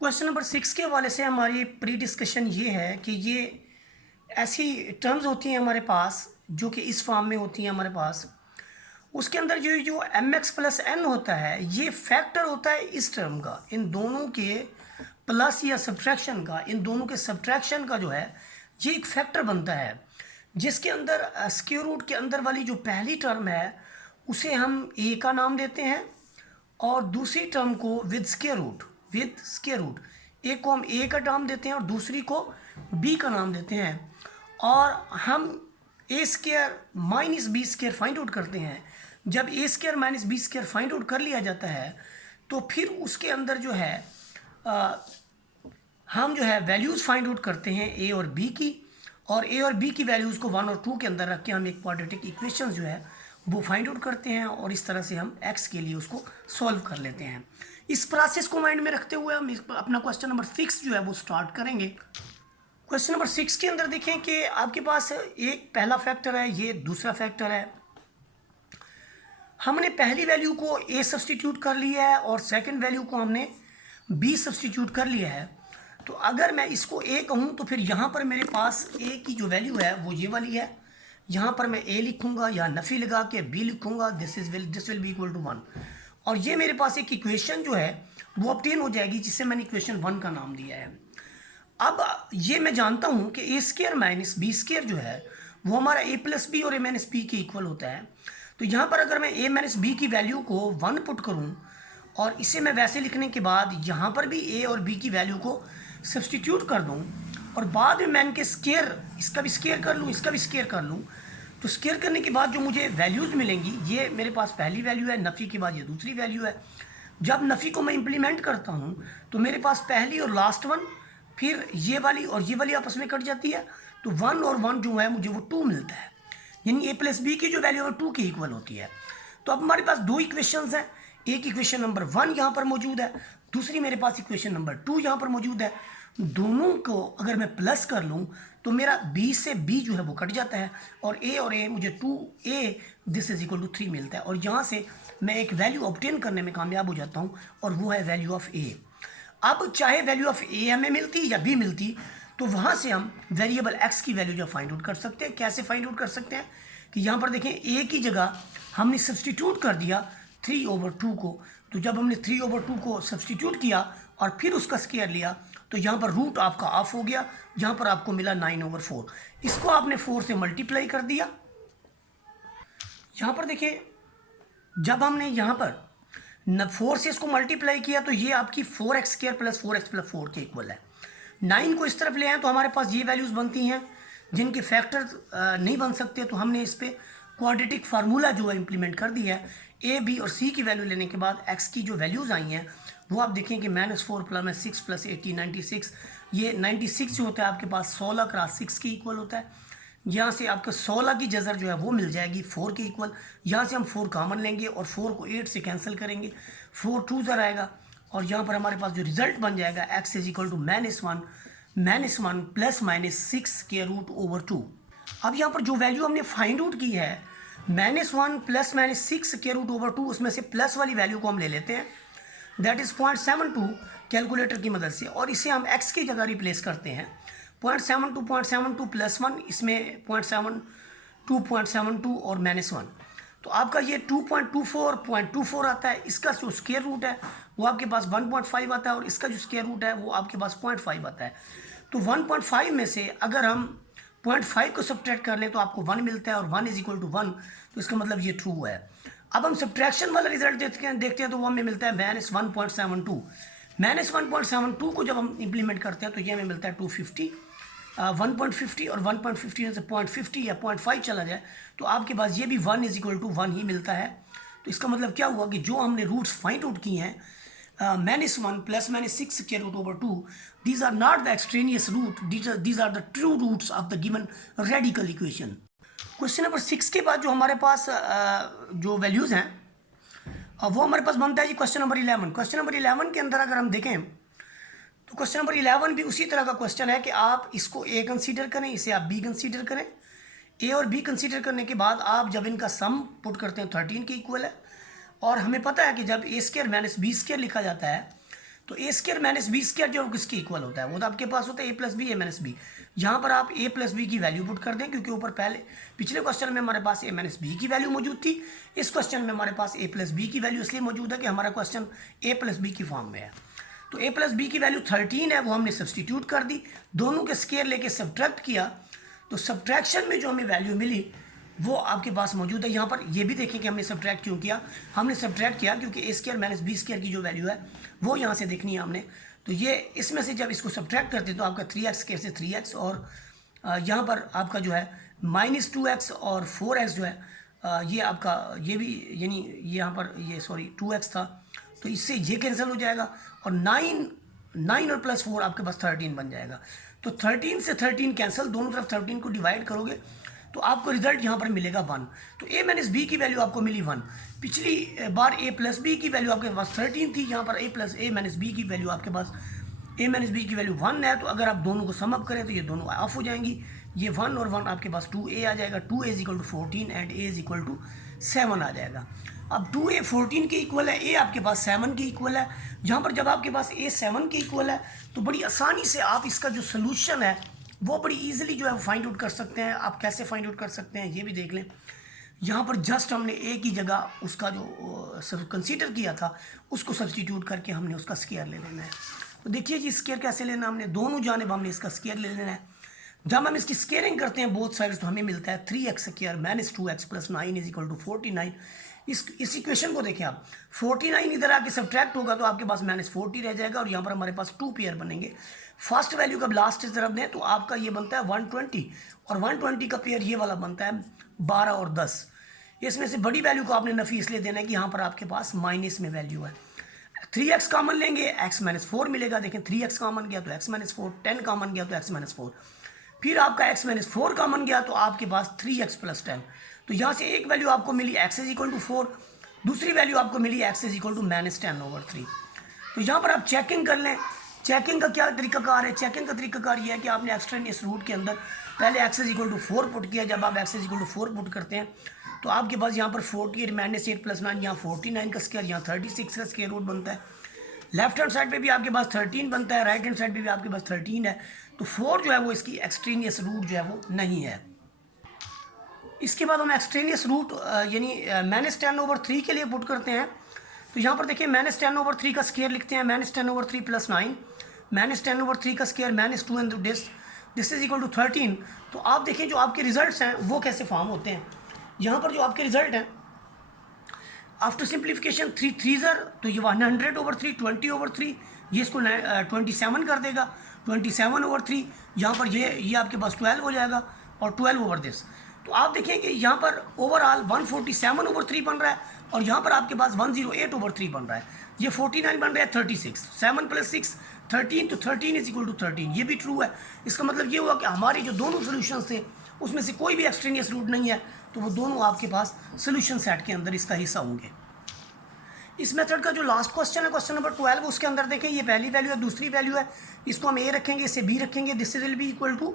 Question number 6 के हवाले से हमारी प्री डिस्कशन ये है कि ये ऐसी टर्म्स होती हैं हमारे पास जो कि इस फॉर्म में होती हैं हमारे पास। उसके अंदर जो जो एम एक्स प्लस एन होता है ये फैक्टर होता है इस टर्म का, इन दोनों के प्लस या सब्ट्रैक्शन का, इन दोनों के सब्ट्रैक्शन का जो है ये एक फैक्टर बनता है, जिसके अंदर स्क्वायर रूट के अंदर वाली जो पहली टर्म है उसे हम ए का नाम देते हैं और दूसरी टर्म को विद स्क्वायर रूट एक को हम ए का नाम देते हैं और दूसरी को बी का नाम देते हैं। और हम A square minus B square find out करते हैं। जब A square minus B square find out कर लिया जाता है तो फिर उसके अंदर जो है हम जो है वैल्यूज़ फाइंड आउट करते हैं ए और बी की, और ए और बी की वैल्यूज़ को 1 और 2 के अंदर रख के हम एक क्वाड्रेटिक इक्वेशन जो है वो फाइंड आउट करते हैं और इस तरह से हम एक्स के लिए उसको सॉल्व कर लेते हैं। इस प्रोसेस को माइंड में रखते हुए हम अपना क्वेश्चन नंबर 6 जो है वो स्टार्ट करेंगे। क्वेश्चन नंबर 6 के अंदर देखें कि आपके पास एक पहला फैक्टर है, ये दूसरा फैक्टर है। हमने पहली वैल्यू को ए सब्सटीट्यूट कर लिया है और सेकंड वैल्यू को हमने बी सब्सटीट्यूट कर लिया है। तो अगर मैं इसको ए कहूँ तो फिर यहाँ पर मेरे पास ए की जो वैल्यू है वो ये वाली है। यहाँ पर मैं ए लिखूँगा या नफ़ी लगा के बी लिखूँगा, this will be equal to 1। और ये मेरे पास एक इक्वेशन जो है वो ऑब्टेन हो जाएगी जिससे मैंने इक्वेशन 1 का नाम दिया है। अब ये मैं जानता हूँ कि ए स्क्वायर माइनस बी स्क्वायर जो है वो हमारा ए प्लस बी और ए माइनस बी के इक्वल होता है। तो यहाँ पर अगर मैं ए माइनस बी की वैल्यू को 1 पुट करूँ और इसे मैं वैसे लिखने के बाद यहाँ पर भी ए और बी की वैल्यू को सब्सटीट्यूट कर दूँ और बाद में मैं इनके स्क्वायर, इसका भी स्क्वायर कर लूँ, इसका भी स्क्वायर कर लूँ, तो स्क्वायर करने के बाद जो मुझे वैल्यूज़ मिलेंगी, ये मेरे पास पहली वैल्यू है, नफ़ी के बाद ये दूसरी वैल्यू है। जब नफ़ी को मैं इम्प्लीमेंट करता हूँ तो मेरे पास पहली और लास्ट वन, फिर ये वाली और ये वाली आपस में कट जाती है, तो 1 और 1 जो है मुझे वो 2 मिलता है, यानी ए प्लस बी की जो वैल्यू है 2 की इक्वल होती है। तो अब हमारे पास दो इक्वेशंस हैं, एक इक्वेशन नंबर 1 यहाँ पर मौजूद है, दूसरी मेरे पास इक्वेशन नंबर 2 यहाँ पर मौजूद है। दोनों को अगर मैं प्लस कर लूँ तो मेरा बी से बी जो है वो कट जाता है और ए मुझे 2a this is equal to 3 मिलता है, और यहाँ से मैं एक वैल्यू ऑब्टेन करने में कामयाब हो जाता हूँ और वो है वैल्यू ऑफ ए। अब चाहे वैल्यू ऑफ ए हमें मिलती या बी मिलती तो वहाँ से हम वेरिएबल एक्स की वैल्यू जो फाइंड आउट कर सकते हैं। कैसे फाइंड आउट कर सकते हैं कि यहाँ पर देखें ए की जगह हमने सब्सटीट्यूट कर दिया 3/2 को। तो जब हमने 3/2 को सब्सटीट्यूट किया और फिर उसका स्क्वायर लिया तो यहाँ पर रूट आपका ऑफ हो गया, यहाँ पर आपको मिला 9/4। इसको आपने 4 से मल्टीप्लाई कर दिया। यहाँ पर देखिए जब हमने यहाँ पर 4 से इसको मल्टीप्लाई किया तो ये आपकी 4x² प्लस 4x प्लस 4 के इक्वल है। 9 को इस तरफ ले आए तो हमारे पास ये वैल्यूज़ बनती हैं जिनके फैक्टर नहीं बन सकते, तो हमने इस पर क्वाड्रेटिक फार्मूला जो है इम्प्लीमेंट कर दिया है। ए बी और सी की वैल्यू लेने के बाद एक्स की जो वैल्यूज़ आई हैं वो आप देखें कि -4 प्लस 6 प्लस 80 96। ये 96 जो होता है आपके पास 16 क्रॉस 6 के इक्वल होता है। यहाँ से आपको 16 की जज़र जो है वो मिल जाएगी 4 के इक्वल। यहाँ से हम 4 कॉमन लेंगे और 4 को 8 से कैंसिल करेंगे, 4 2 ज़र आएगा और यहाँ पर हमारे पास जो रिजल्ट बन जाएगा x is equal to -1 plus -6 के √/2। अब यहाँ पर जो वैल्यू हमने फाइंड आउट की है -1 प्लस -6 के √/2, उसमें से प्लस वाली वैल्यू को हम ले लेते हैं, दैट इज़ 0.72 कैलकुलेटर की मदद से, और इसे हम x की जगह रिप्लेस करते हैं। 0.72 प्लस 1, इसमें 0.72 और -1, तो आपका ये 2.24 आता है। इसका जो स्क्वायर रूट है वो आपके पास 1.5 आता है और इसका जो स्क्वायर रूट है वो आपके पास 0.5 आता है। तो 1.5 में से अगर हम 0.5 को सब्ट्रैक्ट कर लें तो आपको 1 मिलता है और 1 इज इक्वल टू 1, तो इसका मतलब ये ट्रू है। अब हम सब्ट्रैक्शन वाला रिजल्ट देखते हैं तो वो हमें मिलता है -1.72। -1.72 को जब हम इम्प्लीमेंट करते हैं तो ये हमें मिलता है 250। 1.50 और 1.50 में से 0.50 या 0.5 चला जाए तो आपके पास ये भी 1 इज इक्वल टू 1 ही मिलता है। तो इसका मतलब क्या हुआ कि जो हमने रूट्स फाइंड आउट किए हैं -1 प्लस -6 के √/2, these are not the extraneous root, these are the true roots of the given radical equation. Question number 6 के बाद जो हमारे पास जो वैल्यूज़ हैं वो हमारे पास बनता है जी क्वेश्चन नंबर 11। क्वेश्चन नंबर 11 के अंदर अगर हम देखें तो क्वेश्चन नंबर 11 भी उसी तरह का क्वेश्चन है कि आप इसको ए कंसीडर करें, इसे आप बी कंसीडर करें। ए और बी कंसीडर करने के बाद आप जब इनका सम पुट करते हैं 13 के इक्वल है, और हमें पता है कि जब A square minus B square लिखा जाता है तो ए स्क्र माइनस बी स्क्र जो किसके इक्वल होता है, वो तो आपके पास होता है ए प्लस बी ए माइनस बी। यहाँ पर आप ए प्लस बी की वैल्यू पुट कर दें, क्योंकि ऊपर पहले पिछले क्वेश्चन में हमारे पास ए माइनस बी की वैल्यू मौजूद थी, इस क्वेश्चन में हमारे पास ए प्लस बी की वैल्यू इसलिए मौजूद है कि हमारा क्वेश्चन ए प्लस बी की फॉर्म में है। तो ए प्लस बी की वैल्यू 13 है, वो हमने सब्सटीट्यूट कर दी, दोनों के स्क्वायर लेके सब्ट्रैक्ट किया, तो सब्ट्रैक्शन में जो हमें वैल्यू मिली वो आपके पास मौजूद है। यहाँ पर ये भी देखें कि हमने सब्ट्रैक्ट क्यों किया, हमने सब्ट्रैक्ट किया क्योंकि ए स्क्वायर माइनस बी स्क्वायर की जो वैल्यू है वो यहाँ से देखनी है हमने। तो ये इसमें से जब इसको सब्ट्रैक्ट करते हैं तो आपका 3x स्क्वायर से 3x, और यहाँ पर आपका जो है -2x और 4x जो है ये आपका ये भी यानी यहाँ पर ये सॉरी 2x था, तो इससे ये कैंसिल हो जाएगा, और 9 और प्लस 4 आपके पास 13 बन जाएगा। तो 13 से 13 कैंसिल, दोनों तरफ 13 को डिवाइड करोगे तो आपको रिजल्ट यहाँ पर मिलेगा 1। तो a माइनस बी की वैल्यू आपको मिली 1। पिछली बार a प्लस बी की वैल्यू आपके पास 13 थी, यहाँ पर a माइनस बी की वैल्यू आपके पास a माइनस बी की वैल्यू 1 है। तो अगर आप दोनों को सम अप करें तो ये दोनों ऑफ हो जाएंगी, ये 1 और 1 आपके पास 2a आ जाएगा, 2a is equal to 14 and a is equal to 7 आ जाएगा। अब 2a 14 के इक्वल है, a आपके पास 7 के इक्वल है। यहाँ पर जब आपके पास a 7 के इक्वल है तो बड़ी आसानी से आप इसका जो सोल्यूशन है वो बड़ी इजीली जो है फाइंड आउट कर सकते हैं। आप कैसे फाइंड आउट कर सकते हैं ये भी देख लें। यहाँ पर जस्ट हमने a की जगह उसका जो कंसीडर किया था उसको सब्सटीट्यूट करके हमने उसका स्क्वायर ले लेना है। तो देखिए जी स्क्वायर कैसे लेना, हमने दोनों जानिब हमने इसका स्क्वायर ले लेना है। जब हम इसकी स्क्वायरिंग करते हैं बोथ साइड्स तो हमें मिलता है 3x square minus 2x plus 9 is equal to 49। इस इक्वेशन को देखें आप, 49 इधर आके सब्ट्रैक्ट होगा तो आपके पास -40 रह जाएगा, और यहाँ पर हमारे पास 2 पेयर बनेंगे। फर्स्ट वैल्यू का लास्ट तरफ दें तो आपका ये बनता है 120, और 120 का पेयर ये वाला बनता है 12 और 10। इसमें से बड़ी वैल्यू को आपने नफी इसलिए देना है कि यहाँ पर आपके पास माइनस में वैल्यू है। 3x कॉमन लेंगे, x माइनस 4 मिलेगा। देखें 3x कॉमन गया तो x माइनस 4, 10 कॉमन गया तो x माइनस 4, फिर आपका x माइनस 4 कॉमन गया तो आपके पास 3x प्लस 10। तो यहाँ से एक वैल्यू आपको मिली x इज इक्वल टू 4, दूसरी वैल्यू आपको मिली x इज इक्वल टू -10/3। तो यहाँ पर आप चेकिंग कर लें। चेकिंग का क्या तरीकाकार है, चेकिंग का तरीकाकार ये है कि आपने एक्सट्रेनियस रूट के अंदर पहले x is equal to 4 put किया। जब आप x is equal to 4 put करते हैं तो आपके पास यहाँ पर 48 -8 प्लस 9, यहाँ 49 का स्क्वायर, यहाँ 36 का स्क्वायर रूट बनता है। लेफ्ट हैंड साइड पे भी आपके पास 13 बनता है, राइट हैंड साइड पे भी आपके पास 13 है। तो 4 जो है वो इसकी एक्सट्रेनियस रूट जो है वो नहीं है। इसके बाद हम एक्सट्रेनियस रूट यानी -10/3 के लिए पुट करते हैं। तो यहाँ पर देखिए -10/3 का स्क्वायर लिखते हैं, -10/3 प्लस 9, -10/3 का square -2 and this is equal to 13। तो आप देखिए जो आपके रिजल्ट्स हैं वो कैसे फॉर्म होते हैं। यहाँ पर जो आपके रिजल्ट हैं आफ्टर सिंप्लीफिकेशन 3 3 तो ये 100/3, 20/3, ये इसको 27 कर देगा, 27/3। यहाँ पर ये आपके पास 12 हो जाएगा, और 12/this। तो आप देखें कि यहाँ पर ओवरऑल 147/3 बन रहा है, और यहाँ पर आपके पास 108/3 बन रहा है। ये 49 बन रहा है 36, 7 + 6 13, तो 13 इज इक्वल टू 13। ये भी ट्रू है। इसका मतलब ये हुआ कि हमारे जो दोनों सोल्यूशन थे उसमें से कोई भी एक्सट्रेनियस रूट नहीं है, तो वो दोनों आपके पास सोल्यूशन सेट के अंदर इसका हिस्सा होंगे। इस मेथड का जो लास्ट क्वेश्चन है, क्वेश्चन नंबर 12, उसके अंदर देखें ये पहली वैल्यू है, दूसरी वैल्यू है, इसको हम a रखेंगे, इसे b रखेंगे। This will be equal to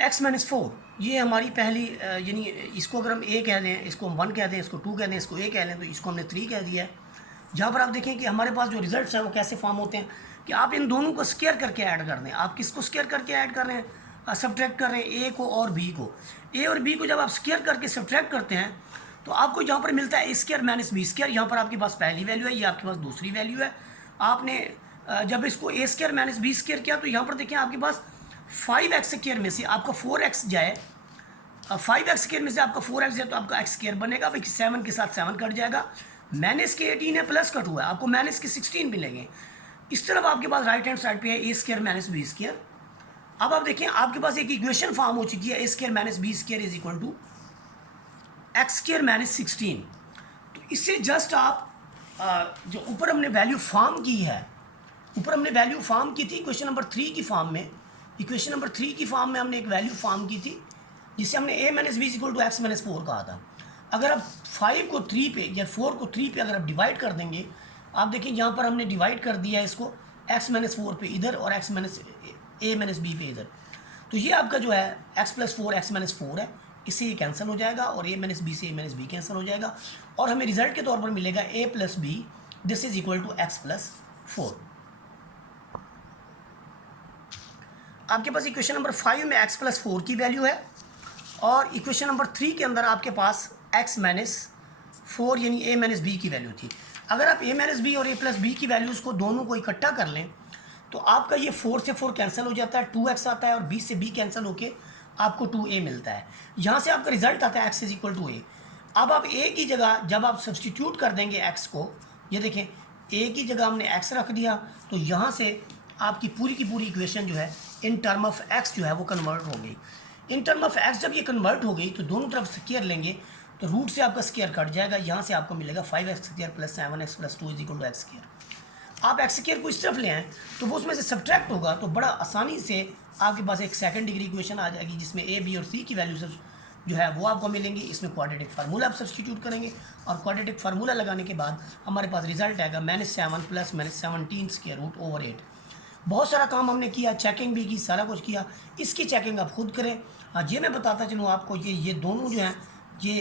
x minus 4। ये हमारी पहली यानी इसको अगर हम a कह दें, इसको हम 1 कह दें, इसको 2 कह दें, इसको a कह लें, तो इसको हमने 3 कह दिया है। जहाँ पर आप देखें कि हमारे पास जो रिजल्ट्स हैं वो कैसे फॉर्म होते हैं कि आप इन दोनों को स्क्वायर करके ऐड कर दें। आप किसको स्क्वायर करके ऐड कर रहे हैं, सब्ट्रैक्ट कर रहे हैं a को और b को। a और b को जब आप स्क्वायर करके सब्ट्रैक्ट करते हैं तो आपको यहाँ पर मिलता है a square minus b square. यहाँ पर आपके पास पहली वैल्यू है, ये आपके पास दूसरी वैल्यू है। आपने जब इसको a square minus b square किया तो यहाँ पर देखिए आपके पास 5x स्क्वायर में से आपका 4x जाए, 5x स्क्वायर में से आपका 4x जाए तो आपका x स्क्वायर बनेगा। भाई 7 के साथ 7 कट जाएगा, माइनस के 18 है, प्लस का 2 है, आपको माइनस के 16 मिलेंगे। इस तरफ आपके पास राइट हैंड साइड पे है a square minus b square. अब आप देखें आपके पास एक इक्वेशन फॉर्म हो चुकी है, a square minus b square is equal to x square minus 16। तो इससे जस्ट आप जो ऊपर हमने वैल्यू फॉर्म की है, ऊपर हमने वैल्यू फॉर्म की थी क्वेश्चन नंबर 3 की फॉर्म में, इक्वेशन नंबर 3 की फॉर्म में हमने एक वैल्यू फॉर्म की थी जिससे हमने a minus b equal to x minus 4 कहा था। अगर आप 5 को 3 पे या 4 को 3 पे अगर आप डिवाइड कर देंगे, आप देखिए यहाँ पर हमने डिवाइड कर दिया है इसको x माइनस 4 पे इधर और x minus a minus b पे इधर। तो ये आपका जो है x प्लस 4 x माइनस 4 है, इससे ये कैंसिल हो जाएगा, और a माइनस बी से a माइनस बी कैंसिल हो जाएगा, और हमें रिजल्ट के तौर पर मिलेगा a plus b, this is equal to x plus 4। आपके पास इक्वेशन नंबर 5 में x प्लस 4 की वैल्यू है और इक्वेशन नंबर 3 के अंदर आपके पास x माइनस 4 यानी a माइनस बी की वैल्यू थी। अगर आप a माइनस बी और a प्लस बी की वैल्यूज़ को दोनों को इकट्ठा कर लें तो आपका ये 4 से 4 कैंसिल हो जाता है, 2x आता है और b से b कैंसिल होके आपको 2a मिलता है। यहाँ से आपका रिजल्ट आता है x is equal to a। अब आप a की जगह जब आप सब्सटीट्यूट कर देंगे x को, ये देखें a की जगह हमने x रख दिया तो यहाँ से आपकी पूरी की पूरी इक्वेशन जो है इन टर्म ऑफ x जो है वो कन्वर्ट हो गई। इन टर्म ऑफ x जब ये कन्वर्ट हो गई तो दोनों तरफ स्क्वायर लेंगे तो रूट से आपका स्क्वायर कट जाएगा, यहाँ से आपको मिलेगा 5x square plus 7x plus 2 is equal to x square. आप एक्स स्क्वायर को इस तरफ ले आएँ तो वो उसमें से सब्ट्रैक्ट होगा तो बड़ा आसानी से आपके पास एक सेकंड डिग्री इक्वेशन आ जाएगी जिसमें a b और c की वैल्यू सब जो है वो आपको मिलेंगी। इसमें क्वाड्रेटिक फार्मूला आप सब्सटीट्यूट करेंगे और क्वाड्रेटिक फार्मूला लगाने के बाद हमारे पास रिजल्ट आएगा -7 प्लस -17 स्क्वायर रूट ओवर 8। बहुत सारा काम हमने किया, चेकिंग भी की, सारा कुछ किया। इसकी चेकिंग आप खुद करें। ये मैं बताता चलूँ आपको, ये दोनों जो हैं ये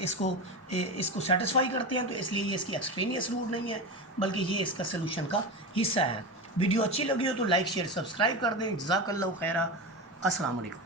इसको सेटिस्फाई करते हैं, तो इसलिए ये इसकी एक्सट्रेनियस रूट नहीं है बल्कि ये इसका सोल्यूशन का हिस्सा है। वीडियो अच्छी लगी हो तो लाइक शेयर सब्सक्राइब कर दें। जज़ाकल्लाहु खैरा। अस्सलाम वालेकुम।